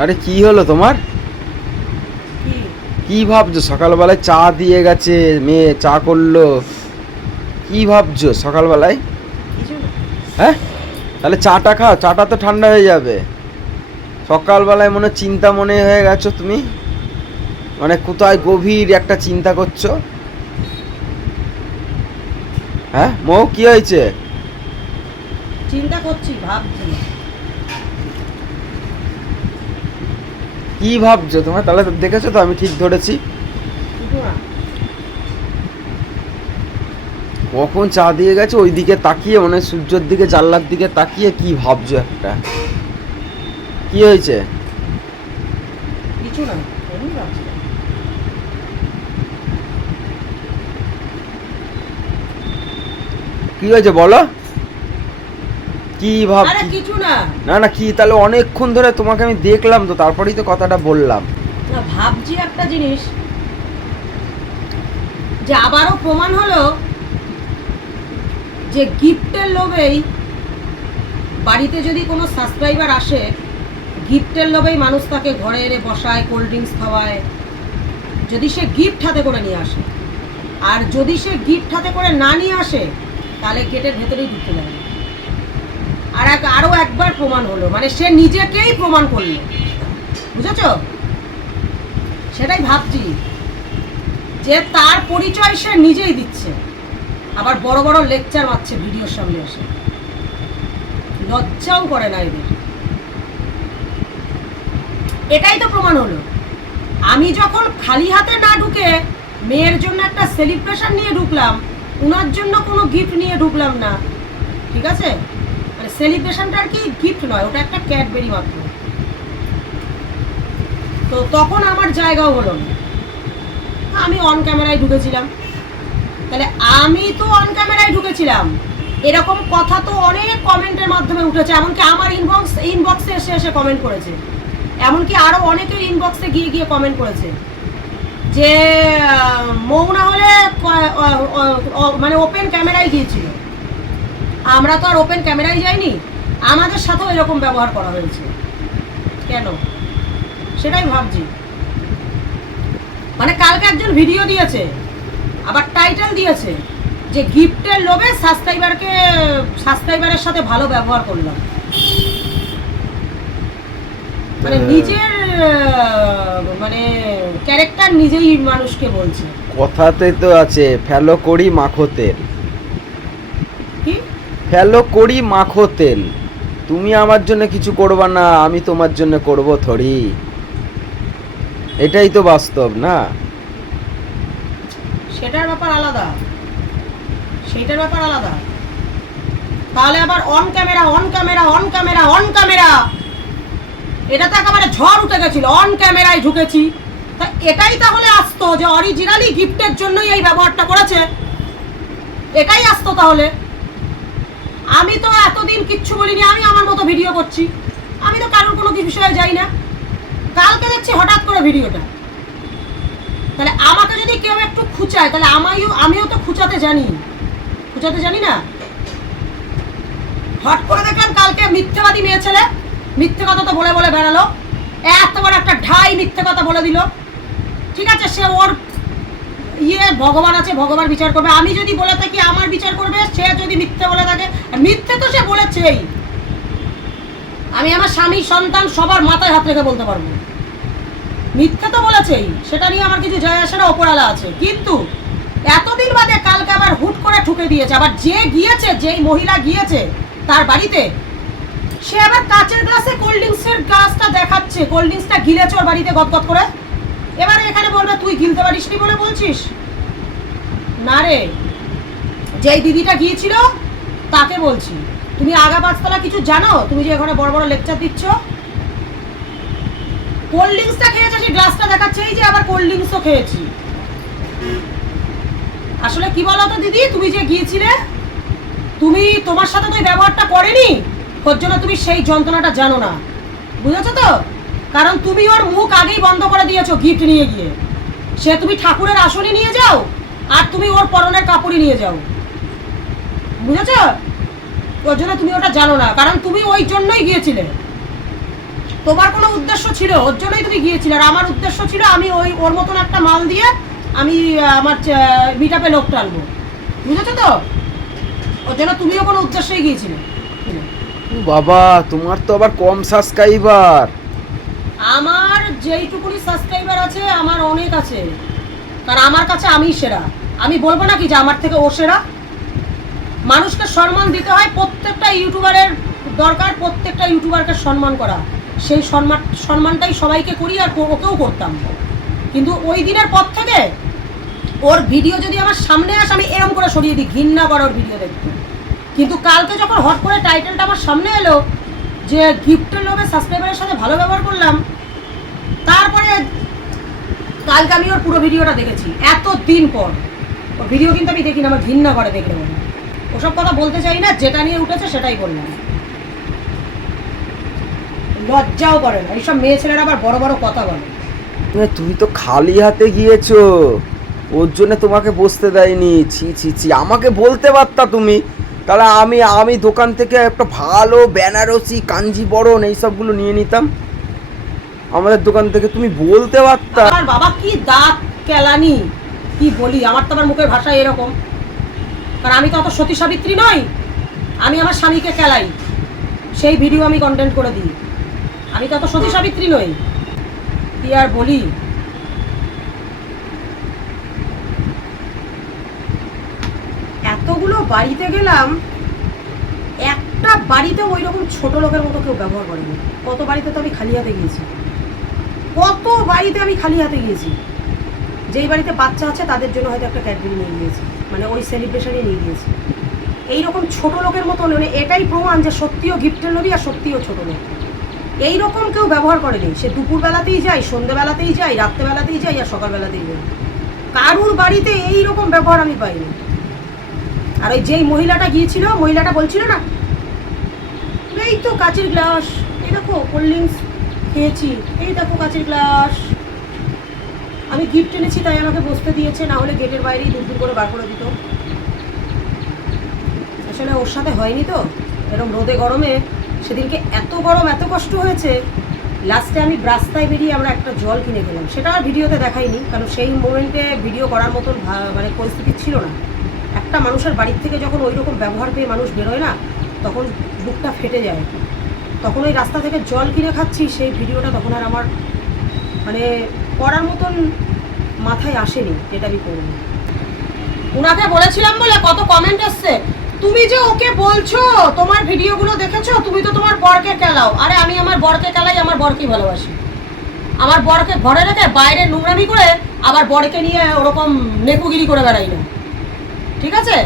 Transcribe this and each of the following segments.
আরে কি হলো তোমার? কি? ভাবছ? সকালবেলায় চা দিয়ে গেছে মেয়ে চা করল। কি ভাবছ সকালবেলায়? হ্যাঁ? তাহলে চাটা খাও চাটা তো ঠান্ডা হয়ে যাবে। সকালবেলায় মনে চিন্তা মনে হয়ে গেছো তুমি? মানে কোথায় গভীর একটা চিন্তা করছ? হ্যাঁ? মৌ কি হয়েছে? চিন্তা করছি ভাবছি। কি ভাবছ তোমার? তাহলে দেখেছ তো আমি ঠিক ধরেছি। কখন চা দিয়ে গেছে? ওই দিকে তাকিয়ে মানে সূর্যের দিকে জানলার দিকে তাকিয়ে কি ভাবছ একটা? কি হয়েছে? কিছু না কি হয়েছে বলো? কি আরে ভাবছি কিছু না। না না কি? তাহলে অনেকক্ষণ ধরে তোমাকে আমি দেখলাম তো তারপরেই তো কথাটা বললাম। না ভাবছি একটা জিনিস। যে আবারও প্রমাণ হলো যে গিফটের লোভেই বাড়িতে যদি কোনো সাবস্ক্রাইবার আসে গিফটের লোভেই মানুষ তাকে ঘরে এনে বসায় কোল্ড ড্রিঙ্কস খাওয়ায়। যদি সে গিফট হাতে করে নিয়ে আসে। আর যদি সে গিফট হাতে করে না নিয়ে আসে তাহলে গেটের ভেতরেই ঢুকতে না। আর এক আরও একবার প্রমাণ হলো। মানে সে নিজেকেই প্রমাণ করল। বুঝেছ? সেটাই ভাবছি। যে তার পরিচয় সে নিজেই দিচ্ছে। আবার বড় বড় লেকচার মারছে ভিডিওর সামনে এসে। লজ্জাও করে না এদের। এটাই তো প্রমাণ হলো। আমি যখন খালি হাতে না ঢুকে মেয়ের জন্য একটা সেলিব্রেশন নিয়ে ঢুকলাম ওনার জন্য কোনো গিফট নিয়ে ঢুকলাম না। ঠিক আছে? সেলিব্রেশনটা আর কি গিফট নয়, ওটা একটা ক্যাডবেরি মাত্র। তো তখন আমার জায়গাও হলো না। আমি অন ক্যামেরায় ঢুকেছিলাম। তাহলে আমি তো অন ক্যামেরায় ঢুকেছিলাম। এরকম কথা তো অনেক কমেন্টের মাধ্যমে উঠেছে, এমনকি আমার ইনবক্স ইনবক্সে এসে এসে কমেন্ট করেছে। এমনকি আরও অনেকের ইনবক্সে গিয়ে গিয়ে কমেন্ট করেছে। যে মৌ না হলে মানে ওপেন ক্যামেরায় গিয়েছিল। আমরা তো আর ওপেন ক্যামেরায় যাইনি। আমাদের সাথেও এরকম ব্যবহার করা হয়েছে। কেন? সেটাই ভাবছি। মানে কালকে একজন ভিডিও দিয়েছে আবার টাইটেল দিয়েছে যে গিফটের লোভে সাবস্ক্রাইবারকে সাবস্ক্রাইবারের সাথে ভালো ব্যবহার করলাম। মানে হ্যাঁ। নিজের মানে ক্যারেক্টার নিজেই মানুষকে বলছে। কথাতে তো আছে ফেলো করি মাখো তেল। ফেলো করি মাখো তেল। তুমি আমার জন্য কিছু করবা না, আমি তোমার জন্য করব থরি। এটাই তো বাস্তব, না? সেটার ব্যাপার আলাদা। সেইটার ব্যাপার আলাদা। তাহলে আবার on camera on camera on camera on camera এটা তো একেবারে ঝড় উঠে গেছিল অন ক্যামেরায় ঢুকেছি। তা এটাই তাহলে আসতো যে অরিজিনালি গিফটের জন্যই এই ব্যবহারটা করেছে। এটাই আসতো তাহলে। আমি তো এতদিন কিচ্ছু বলিনি, আমি আমার মতো ভিডিও করছি। আমি তো কারোর কোনো কি বিষয়ে যাই না। কালকে দেখছি হঠাৎ করে ভিডিওটা। তাহলে আমাকে যদি কেউ একটু খুঁচায়, তাহলে আমিও আমিও তো খুঁচাতে জানি। খুঁচাতে জানি না? হট করে দেখলাম কালকে মিথ্যেবাদী মেয়ে ছেলে, মিথ্যে কথা তো বলে বলে বেড়ালো। এত বড় একটা ঢাই মিথ্যে কথা বলে দিল। ঠিক আছে, সে ওর ইয়ে ভগবান আছে, ভগবান বিচার করবে। আমি যদি বলে থাকি, আমার বিচার করবে, সে যদি মিথ্যে বলে থাকে মিথ্যে তো সে বলেছেই। আমি আমার স্বামী, সন্তান সবার মাথায় হাত রেখে বলতে পারব। মিথ্যে তো বলেছেই, সেটা নিয়ে আমার কিছু যায় আসে না আছে। কিন্তু, এতদিন বাদে কালকে আবার হুট করে ঠুকে দিয়েছে। আবার যে গিয়েছে, যেই মহিলা গিয়েছে তার বাড়িতে, সে আবার কাচের গ্লাসে কোল্ড ড্রিঙ্কসের গ্লাসটা দেখাচ্ছে। কোল্ড ড্রিঙ্কসটা গিলেছে ওর বাড়িতে গদগদ করে। এবারে এখানে বলবে, তুই গিলতে পারিসনি বলে বলছিস? না রে। যেই দিদিটা গিয়েছিল, তাকে বলছি। তুমি আগা পাঁচতলা কিছু জানো? তুমি যে এখানে বড় বড় লেকচার দিচ্ছ? কোল্ড ড্রিঙ্কসটা খেয়েছে, সেই গ্লাসটা দেখাচ্ছে। এই যে আবার কোল্ড ড্রিঙ্কসও খেয়েছি। আসলে কি বলো তো দিদি, তুমি যে গিয়েছিলে, তুমি তোমার সাথে তো ব্যবহারটা করেনি? ওর জন্য তুমি সেই যন্ত্রণাটা জানো না। বুঝেছ তো? কারণ তুমি ওর মুখ আগেই বন্ধ করে দিয়েছ গিফট নিয়ে গিয়ে। সে তুমি ঠাকুরের আসনই নিয়ে যাও, আর তুমি ওর পরনের কাপড়ই নিয়ে যাও। বুঝেছ? ওর জন্য তুমি ওটা জানো না, কারণ তুমি ওই জন্যই গিয়েছিলে। তোমার কোনো উদ্দেশ্য ছিল, ওর জন্যই তুমি গিয়েছিলে, আর আমার উদ্দেশ্য ছিল আমি ওই, ওর মতন একটা মাল দিয়ে আমি আমার মিটাপে লোক টানবো। বুঝেছ তো? ওর জন্য তুমিও কোনো উদ্দেশ্যই গিয়েছিলে। বাবা, তোমার তো আবার কম সাবস্ক্রাইবার আমার যেইটুকুনি সাবস্ক্রাইবার আছে, আমার অনেক আছে। কারণ আমার কাছে আমি সেরা। আমি বলব না কি যে আমার থেকে ও সেরা? মানুষকে সম্মান দিতে হয় প্রত্যেকটা ইউটিউবারের দরকার, প্রত্যেকটা ইউটিউবারকে সম্মান করা। সেই সম্মান, সম্মানটাই সবাইকে করি আর ওকেও করতাম। কিন্তু ওই দিনের পর থেকে ওর ভিডিও যদি আমার সামনে আসে, আমি এরম করে সরিয়ে দিই, ঘৃণা করে ওর ভিডিও দেখতে। কিন্তু কালকে যখন হট করে টাইটেলটা আমার সামনে এলো, যে গিফটের লোভে সাবস্ক্রাইবারের সাথে ভালো ব্যবহার করলাম তারপরে কালকে আমি ওর পুরো ভিডিওটা দেখেছি এত দিন পর। ওর ভিডিও কিন্তু আমি দেখি না আমার ঘৃণা করে দেখলে মনে ওসব কথা বলতে চাই না যেটা নিয়ে উঠেছে সেটাই বললাম। লজ্জাও করে না এইসব মেয়ে ছেলেরা আবার বড় বড় কথা বলে। এ, তুমি তো খালি হাতে গিয়েছো। ওর জন্য তোমাকে বসতে দেয়নি। ছি ছি ছি আমাকে বলতে পারতা তুমি। তাহলে আমি আমি দোকান থেকে একটা ভালো বেনারসি কাঞ্জিবরণ এইসবগুলো নিয়ে নিতাম। আমাদের দোকান থেকে তুমি বলতে পারতা। আমার বাবা কি দাঁত কেলানি? কি বলি? আমার তো আমার মুখের ভাষা এরকম। কারণ আমি তো অত সতী সাবিত্রী নই। আমি আমার স্বামীকে কেলাই। সেই ভিডিও আমি কন্টেন্ট করে দিই। আমি তো অত সতী সাবিত্রী নই। কি আর বলি? এতগুলো বাড়িতে গেলাম, একটা বাড়িতে ওই রকম ছোট লোকের মতো কেউ ব্যবহার করেনি। কত বাড়িতে তো আমি খালি হাতে গিয়েছি। কত বাড়িতে আমি খালি হাতে গিয়েছি। যেই বাড়িতে বাচ্চা আছে, তাদের জন্য হয়তো একটা ক্যাডবেরি নিয়ে গিয়েছি। মানে ওই সেলিব্রেশনে নিয়ে গিয়েছি। এইরকম ছোট লোকের মতো মানে এটাই প্রমাণ যে সত্যিও গিফটের নবী আর সত্যিও ছোট লোক। এইরকম কেউ ব্যবহার করেনি। সে দুপুরবেলাতেই যায়, সন্ধ্যেবেলাতেই যায়, রাত্রেবেলাতেই যায় আর সকালবেলাতেই যায়। কারুর বাড়িতে এই রকম ব্যবহার আমি পাইনি। আর ওই যেই মহিলাটা গিয়েছিল, মহিলাটা বলছিল না, এই তো কাচের গ্লাস, এই দেখো কোল্ড ড্রিঙ্কস খেয়েছি। এই দেখো কাচের গ্লাস। আমি গিফট এনেছি, তাই আমাকে বসতে দিয়েছে, না হলে গেটের বাইরেই দূর দূর করে বার করে দিত। আসলে ওর সাথে হয়নি তো? এরকম রোদে গরমে, সেদিনকে এত গরম, এত কষ্ট হয়েছে। লাস্টে আমি রাস্তায় বেরিয়ে আমরা একটা জল কিনে গেলাম সেটা আর ভিডিওতে দেখাইনি, কারণ সেই মোমেন্টে ভিডিও করার মতন মানে পরিস্থিতি ছিল না। একটা মানুষের বাড়ির থেকে যখন ওই রকম ব্যবহার পেয়ে মানুষ বেরোয় না, তখন বুকটা ফেটে যায়। তখন ওই রাস্তা থেকে জল কিনে খাচ্ছি, সেই ভিডিওটা তখন আর আমার মানে করার মতন মাথায় আসেনি, যেটা আমি করব। ওনাকে বলেছিলাম বলে কত কমেন্ট এসছে তুমি যে ওকে বলছো, তোমার ভিডিওগুলো দেখেছ, তুমি তো তোমার বরকে কেলাও আরে আমি আমার বরকে কেলাই আমার বরকে ভালোবাসি। আমার বরকে ঘরে রেখে বাইরে নোংরামি করে আবার বরকে নিয়ে ওরকম নেকুগিরি করে বেড়াই না। ঠিক আছে?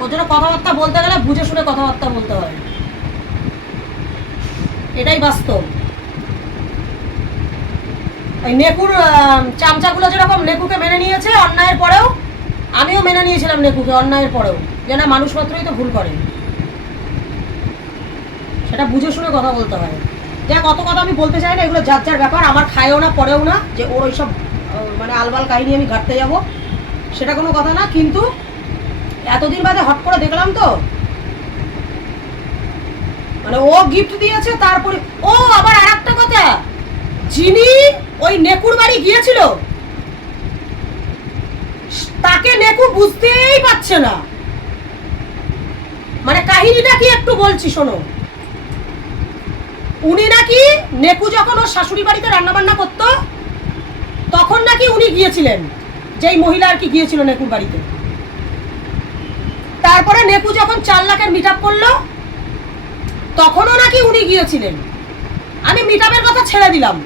ওর জন্য কথাবার্তা বলতে গেলে বুঝে শুনে কথাবার্তা বলতে হয়। এটাই বাস্তব। এই নেকুর চামচাগুলো যেরকম নেকুকে মেনে নিয়েছে অন্যায়ের পরেও, আমিও মেনে নিয়েছিলাম নেকুকে অন্যায়ের পরেও, যে না, মানুষ মাত্রই তো ভুল করে। সেটা বুঝে শুনে কথা বলতে হয়। দেখ কত কথা আমি বলতে চাই না, এগুলো যার যার ব্যাপার, আমার খায়ও না, পরেও না, যে ওর ওইসব মানে আলবাল কাহিনী আমি ঘাটতে যাব, সেটা কোনো কথা না, কিন্তু এতদিন বাদে হট করে দেখলাম তো মানে ও গিফট দিয়েছে, তারপরে, ও আবার আর একটা কথা। যিনি ওই নেকুর বাড়ি গিয়েছিল, তাকে নেকু বুঝতেই পারছে না। মানে একটু বলছি, শোনো। উনি নাকি নেকু যখন ওর শাশুড়ি বাড়িতে রান্না বান্না করতো, তখন নাকি উনি গিয়েছিলেন, যেই মহিলা আর কি গিয়েছিল নেকুর বাড়িতে। তারপরে নেকু যখন চার লাখের মিট আপ করল তখনও নাকি উনি গিয়েছিলেন। আমি মিটাপের কথা ছেড়ে দিলাম।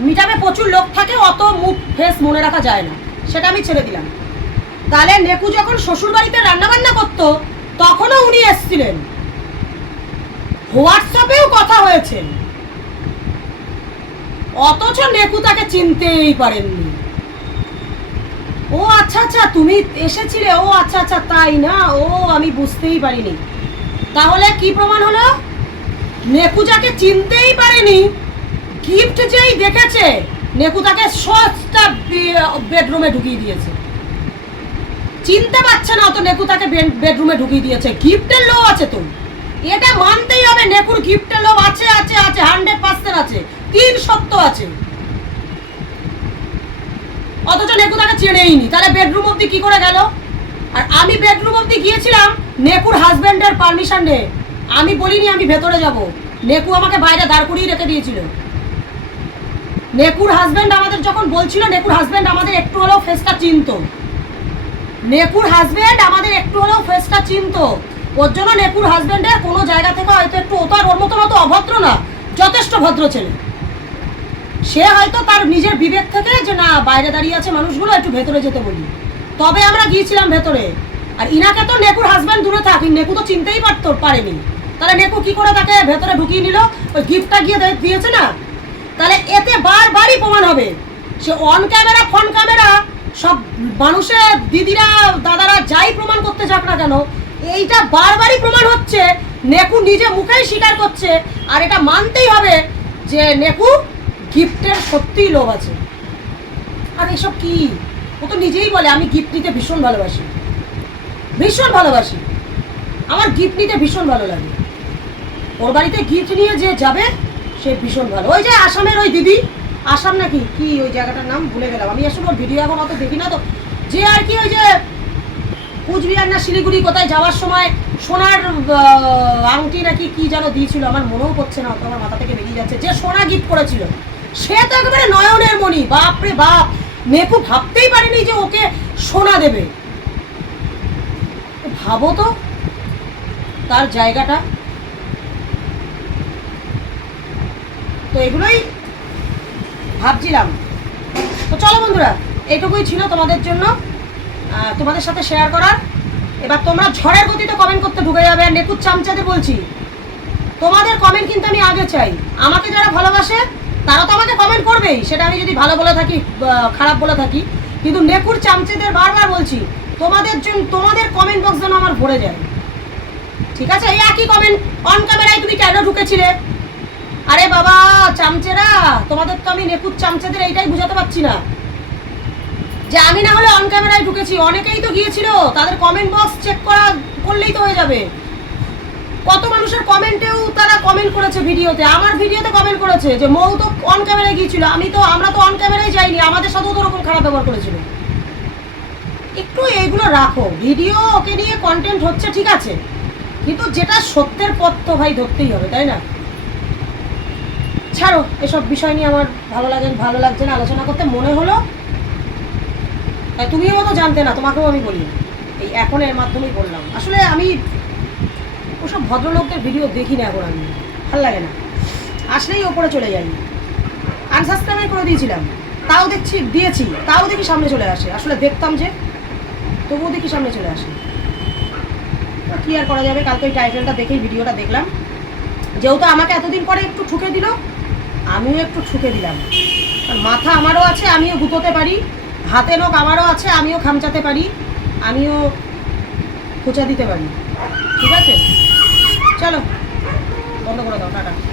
মিটাপে প্রচুর লোক থাকে, অত মুখ ফেস মনে রাখা যায় না। সেটা আমি ছেড়ে দিলাম। তাহলে নেকু যখন শ্বশুর বাড়িতে রান্না বান্না করতো, তখনও উনি এসছিলেন। হোয়াটসঅ্যাপেও কথা হয়েছে। অথচ নেকু তাকে চিনতেই পারেননি। ও আচ্ছা আচ্ছা তুমি এসেছিলে। ও আচ্ছা আচ্ছা তাই না? ও, আমি বুঝতেই পারিনি। তাহলে কি প্রমাণ হলো? নেকু যাকে চিনতেই পারেনি। গিফট যেই দেখেছে নেকু তাকে সস্তা বেডরুমে ঢুকিয়ে দিয়েছে। চিনতে পারছে না অত নেকু তাকে বেডরুমে ঢুকিয়ে দিয়েছে। গিফটের লো আছে তো। এটা মানতেই হবে, নেকুর গিফটের লোভ আছে আছে আছে হান্ড্রেড পার্সেন্ট আছে। তিন সত্য আছে। অথচ নেকু তাকে চেনেইনি। তাহলে বেডরুম অব্দি কি করে গেল? আর আমি বেডরুম অব্দি গিয়েছিলাম, নেকুর হাজবেন্ডের পারমিশন নিয়ে। আমি বলিনি আমি ভেতরে যাব। নেকু আমাকে বাইরে দাঁড় করিয়ে রেখে দিয়েছিল। নেকুর হাজবেন্ড আমাদের যখন বলছিল, নেকুর হাজব্যান্ড আমাদের একটু হলেও ফেসটা চিনতো। নেকুর হাজবেন্ড আমাদের একটু হলেও ফেসটা চিনতো। ওর জন্য নেকুর হাজবেন্ডের কোনো জায়গা থেকে হয়তো একটু ও তো আর ওর মতো মতো অভদ্র না, যথেষ্ট ভদ্র ছেলে। সে হয়তো তার নিজের বিবেক থেকে যে না, বাইরে দাঁড়িয়ে আছে মানুষগুলো, একটু ভেতরে যেতে বলি। তবে আমরা গিয়েছিলাম ভেতরে। আর ইনাকে তো নেকুর হাজব্যান্ড দূরে থাক, নেকু তো চিনতেই পারতো, পারেনি। তাহলে নেকু কি করে তাকে ভেতরে ঢুকিয়ে নিল? ওই গিফটটা গিয়ে দিয়েছে না? তাহলে এতে বারবারই প্রমাণ হবে। সে অন ক্যামেরা ফোন ক্যামেরা সব মানুষের দিদিরা, দাদারা যাই প্রমাণ করতে যাক না কেন, এইটা বারবারই প্রমাণ হচ্ছে নেকু নিজে মুখেই স্বীকার করছে, আর এটা মানতেই হবে যে নেকু গিফটের সত্যিই লোভ আছে। আর এসব কি? ও তো নিজেই বলে, আমি গিফট নিতে ভীষণ ভালোবাসি। ভীষণ ভালোবাসি। আমার গিফট নিতে ভীষণ ভালো লাগে। ওর বাড়িতে গিফট নিয়ে যে যাবে, সে ভীষণ ভালো। ওই যে আসামের ওই দিদি, আসাম নাকি? কি ওই জায়গাটার নাম ভুলে গেলাম। আমি আসলে ওর ভিডিও এখন অত দেখি না তো। যে আর কি ওই যে কুচবিহার না শিলিগুড়ি কোথায় যাওয়ার সময় সোনার আংটি নাকি কি যেন দিয়েছিল, আমার মনেও পড়ছে না আমার মাথা থেকে বেরিয়ে যাচ্ছে। যে সোনা গিফট করেছিল, সে তো একেবারে নয়নের মণি বাপ রে বাপ! নেকু ভাবতেই পারেনি যে ওকে সোনা দেবে। ভাবো তো, তার জায়গাটা। এগুলোই ভাবছিলাম। তো চলো বন্ধুরা এইটুকুই ছিল তোমাদের জন্য। তোমাদের সাথে শেয়ার করার। এবার তোমরা ঝড়ের গতিতে কমেন্ট করতে ঢুকে যাবে। আর নেকুর চামচাতে বলছি, তোমাদের কমেন্ট কিন্তু আমি আগে চাই। আমাকে যারা ভালোবাসে, তারা তো আমাকে কমেন্ট করবেই। সেটা আমি যদি ভালো বলে থাকি খারাপ বলে থাকি, কিন্তু নেকুর চামচেদের বারবার বলছি, তোমাদের জন্য, তোমাদের কমেন্ট বক্স যেন আমার ভরে যায়। ঠিক আছে? এই একই কমেন্ট অন ক্যামেরায় তুমি কেন ঢুকেছিলে? আরে বাবা, চামচেরা! তোমাদের তো আমি নেকুর চামচেদের এইটাই বুঝাতে পারছি না। যে আমি না হলে অন ক্যামেরায় ঢুকেছি, অনেকেই তো গিয়েছিল, তাদের কমেন্ট বক্স চেক করা করলেই তো হয়ে যাবে। কত মানুষের কমেন্টেও তারা কমেন্ট করেছে ভিডিওতে, আমার ভিডিওতে কমেন্ট করেছে যে মৌ তো অন ক্যামেরায় গিয়েছিল, আমি তো, আমরা তো অন ক্যামেরায় যাইনি, আমাদের সাথেও তো ওরকম খারাপ ব্যবহার করেছিল। একটু এইগুলো রাখো ভিডিও ওকে নিয়ে কন্টেন্ট হচ্ছে, ঠিক আছে। কিন্তু যেটা সত্যের পথ তো ভাই ধরতেই হবে, তাই না? ছাড়ো, এসব বিষয় নিয়ে আমার ভালো লাগে, ভালো লাগছে না আলোচনা করতে, মনে হলো? তাই তুমিও তো জানতে না, তোমাকেও আমি বলি। এই এখন এর মাধ্যমেই বললাম। আসলে আমি ওসব ভদ্রলোকদের ভিডিও দেখি না এখন আমি। ভালো লাগে না। আসলেই ওপরে চলে যাই। আনসাবস্ক্রাইব করে দিয়েছিলাম। তাও দেখছি, দিয়েছি। তাও দেখি সামনে চলে আসে। আসলে দেখতাম যে, তবুও দেখি সামনে চলে আসে। কি আর করা যাবে। কালকে ওই টাইটেলটা দেখেই ভিডিওটা দেখলাম। যেহেতু আমাকে এতদিন পরে একটু ঠুকে দিল আমিও একটু ঠুকে দিলাম। মাথা আমারও আছে, আমিও গুঁতোতে পারি। হাতে নখ আমারও আছে, আমিও খামচাতে পারি। আমিও খোঁচা দিতে পারি। ঠিক আছে? চলো, বন্ধ করে দাও, টাটা।